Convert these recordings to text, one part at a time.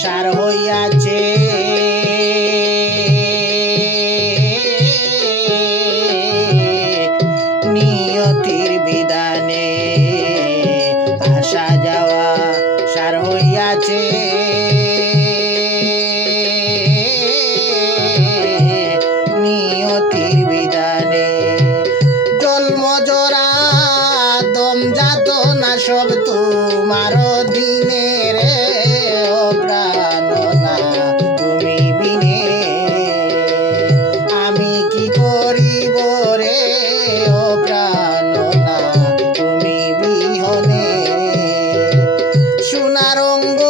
সার হইয়াছে। নিয়তির বিধানে আসা যাওয়া সার হইয়াছে। নিয়তির বিধানে জন্ম জরা, দম যাত না সব তোমার দিনে সোনারঙ্গ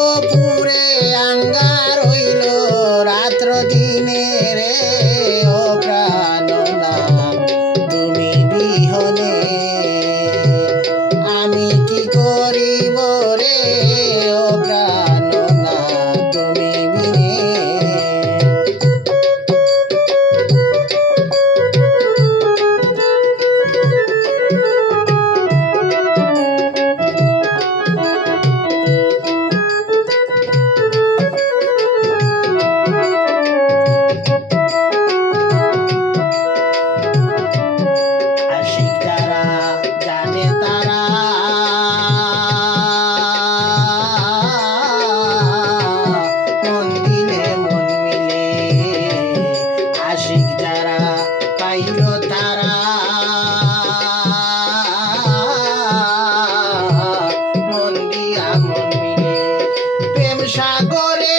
তারা। মন দিয়া মন মিলে প্রেম সাগরে।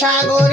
সাগরে